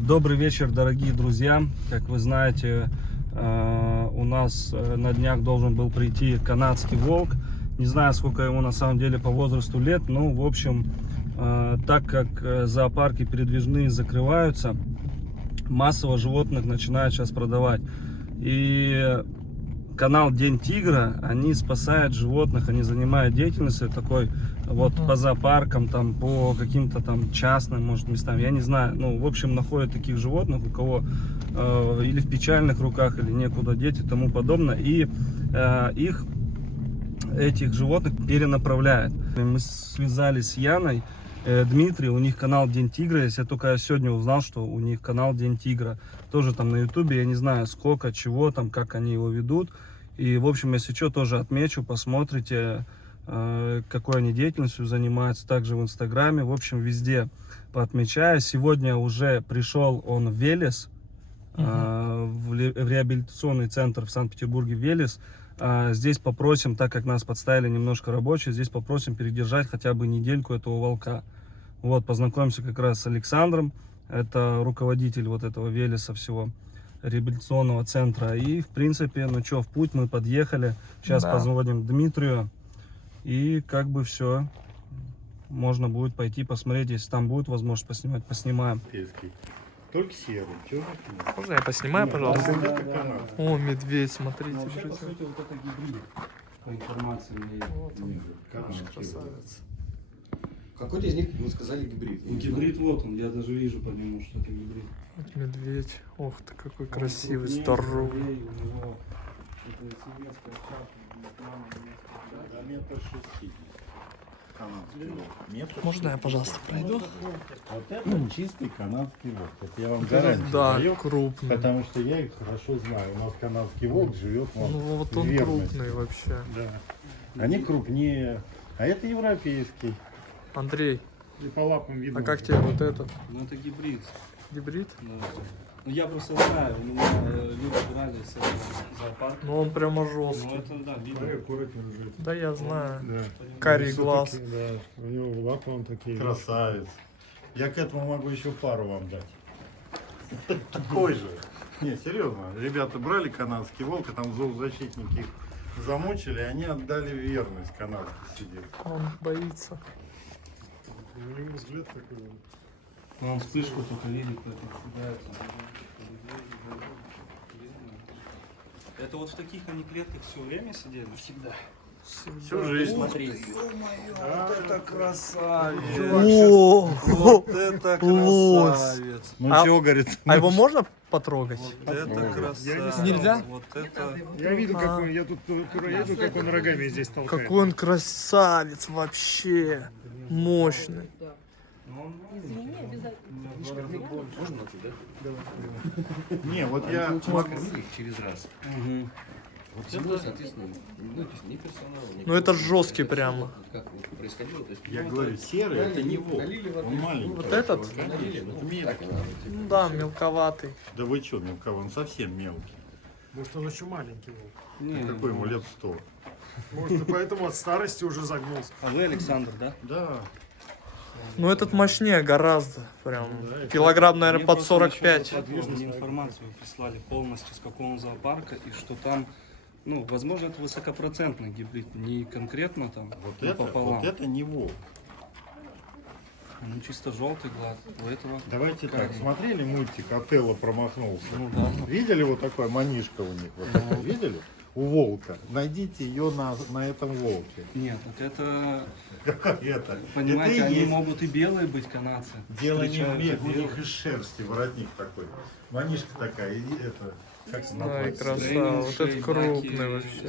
Добрый вечер, дорогие друзья. Как вы знаете, у нас на днях должен был прийти канадский волк. Не знаю, сколько ему на самом деле по возрасту лет, но в общем, так как зоопарки передвижные закрываются, массово животных начинают сейчас продавать. И канал День Тигра, они спасают животных, они занимают деятельностью такой вот по зоопаркам, там, по каким-то там частным, может, местам, я не знаю. Ну, в общем, находят таких животных, у кого или в печальных руках, или некуда деть и тому подобное. И этих животных перенаправляют. Мы связались с Яной, Дмитрий, у них канал День Тигра. Я только сегодня узнал, что у них канал День Тигра. Тоже там на ютубе, я не знаю сколько, чего там, как они его ведут. И в общем, если что, тоже отмечу, посмотрите, какой они деятельностью занимаются. Также в инстаграме, в общем, везде поотмечаю. Сегодня уже пришел он в Велес, в реабилитационный центр в Санкт-Петербурге Велес. Здесь попросим, так как нас подставили немножко рабочие, здесь попросим передержать хотя бы недельку этого волка. Вот, познакомимся как раз с Александром, это руководитель вот этого Велеса всего, реабилитационного центра. И, в принципе, ну что, в путь мы подъехали. Сейчас позвоним Дмитрию, и как бы все, можно будет пойти посмотреть, если там будет возможность поснимать, поснимаем. Только серый, черный. Можно я поснимаю, пожалуйста? Да. О, медведь, смотрите, Ну, вообще, по друзья. сути, вот это гибрид, по информации моей. Вот он, наш Канадский красавец. Какой-то из них, вы сказали, гибрид. Ну, гибрид вот он, я даже вижу по нему, что это гибрид. Вот медведь. Ох ты, какой Он красивый, крупнее, здоровый. здоровее, у него это сиветская шапка, Да, метр 60. Канадский волк. Метр Можно я, 60. пожалуйста, пройду? Вот это чистый канадский волк. Это я вам гарантию Да, даю, крупный. потому что я их хорошо знаю. У нас канадский волк живет Ну вот он верность. крупный вообще. Да. Они крупнее. А это европейский. Андрей, И по лапам видно. а как тебе вот этот Ну это гибрид. гибрид? Ну я просто знаю, у меня люди брали с этого зоопарка. Ну он прямо Ну жесткий. это да, видно. Аккуратнее жить. Да, я знаю. Да. Карий Все глаз. такие, да. У него лапы он такие. Красавец. Я к этому могу еще пару вам дать. Такой же. Не, серьезно. Ребята брали канадский волк, а там зоозащитники их замучили, и они отдали верность канадский сидит. Он боится. У него взгляд такой. Но он вспышку только видит, поэтому шугается. Это вот в таких они клетках все время сидели? Всегда. Всю жизнь. Смотри. Вот это красавец! О, Вот это Лось. красавец! Ну А- чего, говорит? а его можно потрогать? Вот это красавец! Нельзя? Вот это... Я видел, как он, я тут проеду, как он рогами здесь толкает. Какой он красавец вообще. Мощный. Не, вот я... Кормили их через раз. Мгм. Вот всего, соответственно, ну, то есть ни персонала, ни Ну, это кого. жесткий Это прямо. вот как вот происходило, то есть... Я ну, говорю, серый это не волк. налили воды. Он маленький. Вот этот? Налили, ну, Это так мелкий. и надо. типа. Ну да, мелковатый. Да вы что, мелкого? Он совсем мелкий. Может, он еще маленький был. Не, Какой ему лет 100? Может, и поэтому от старости уже загнулся. А вы Александр, да? Да. Ну этот мощнее гораздо. Прям. Да, и Килограмм, наверное, Мне под просто 45. насчет подвижности информацию прислали полностью, с какого зоопарка, и что там, ну, возможно, это высокопроцентный гибрид, не конкретно там Вот это, пополам. вот это не волк. Ну, чисто желтый глаз. У этого. Давайте так, Карий. смотрели мультик «Отелло промахнулся»? Ну да. Видели вот такой манишка у них? Вот такой, видели? У волка. Найдите ее на этом волке. Нет, вот это, Это. понимаете, это и они есть. могут и белые быть, канадцы. Дело не в Встречают них, у белых. них из шерсти воротник такой. Манишка такая, и это, как Ай, назвать? красава. Строение Вот ушей, это крупный баки, вообще.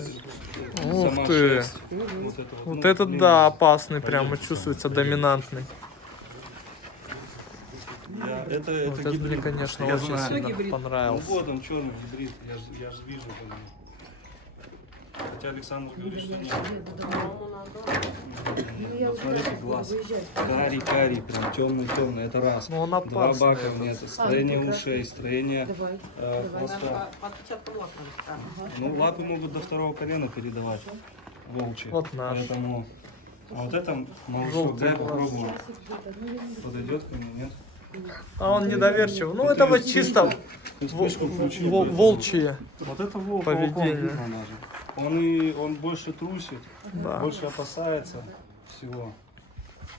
сама Ух ты. шерсть. Вот это Вот ну, этот, блин, да, опасный, прямо чувствуется доминантный. Это Вот это гибрид. мне, конечно, Я очень знаю. сильно Ну понравился. вот он, черный гибрид, я же вижу по нему. Хотя Александр говорит, что нет. Вот смотрите, глаз. Карий, прям темный, это раз. Ну он Два опасный. бака этот. нет, строение ушей, строение хвоста. Ну, лапы могут до второго колена передавать, волчьи. Вот наш. Поэтому... А вот это малышок, Желтый дай глаз. попробуем. Подойдет к нему, нет? А он недоверчив. Ну, это вот чисто Вспышку включили. волчье. Вот это волк, поведение. видно даже. Он больше трусит, Да. больше опасается всего.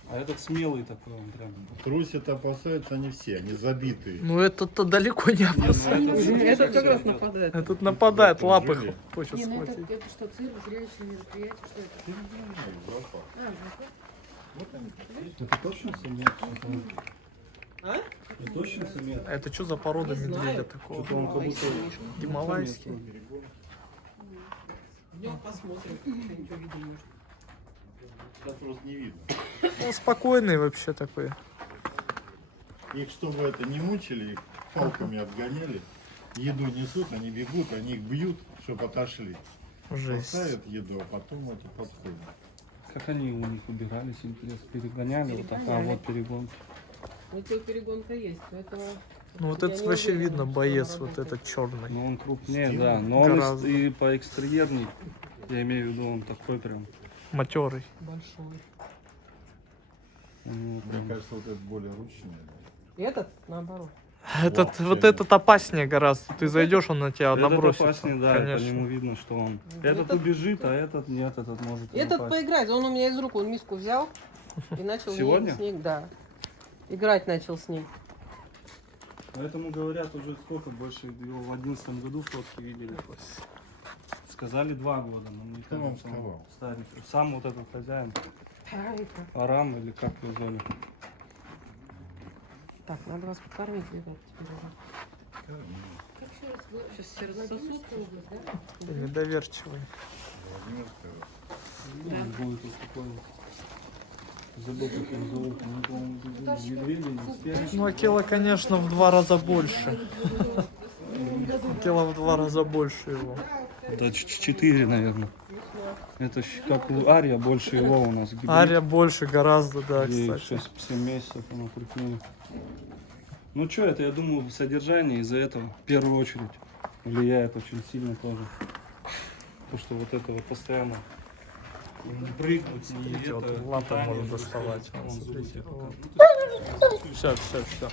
А этот смелый такой, он прям. Трусят, опасаются они все, они забитые. Ну, этот-то далеко не опасается. Этот как раз нападает. Этот нападает, Это лапы жили. хочет Не, ну схватить. это что, цирк, зрелищное мероприятие, что это? А, Это точно самец? А? Это точно самец? А это что за порода Не знаю. медведя такого? Что-то он как будто Гималайский. Днем посмотрим, что-нибудь увидим, может. Сейчас просто не видно. Он спокойный вообще такой. Их, чтобы это не мучили, их палками отгоняли. Еду несут, они бегут, они их бьют, чтобы отошли. Жесть. Поставят еду, а потом это подходит. Как они у них убирались, интересно, перегоняли вот так, а Перегоняли. вот перегонки. Вот тут перегонка есть, поэтому... Ну вот я этот не вообще уверена, видно, что она боец вот работает. этот черный. Но он крупнее, Стиль да, но он гораздо. и по экстерьерней, я имею в виду, он такой прям. Матерый. Большой. у него Мне прям- кажется, вот это более ручный. Этот, наоборот. Этот, Во, вот реально. этот опаснее гораздо. Ты зайдешь, он на тебя Этот набросится. опаснее, да, и по Конечно. нему видно, что он. Ну, Этот этот- убежит, а этот нет, этот может. и Этот напасть. поиграть, он у меня из рук, он миску взял и начал Сегодня? с ней, да, играть начал с ней. Поэтому говорят уже сколько больше его в 11 году фотки видели. Сказали 2 года, но мне Кто вам кажется, он сказал? старенький. Сам вот этот хозяин, Арам или как его звали. Так, надо вас покормить, ребят, теперь уже. Сейчас сосудка область, да? Ты недоверчивый. Ну, он будет вот такой вот. Забыл, как его зовут. Ну, по-моему, медведь или стереж. Ну, Акела, конечно, в 2 раза больше. Акела в 2 раза больше его. Да, 4, наверное. Это как у Ария, больше его у нас. гибрид. Ария больше гораздо, да, Ей кстати. 6-7 месяцев она крупнее. Ну что, это, я думаю, содержание из-за этого в первую очередь влияет очень сильно тоже. То, что вот это вот постоянно не прыгнуть, не Смотрите, вот это, лапы питание можно будет доставать. ходить, он Вот, зубы смотрите. тебе пока- Все, все, все.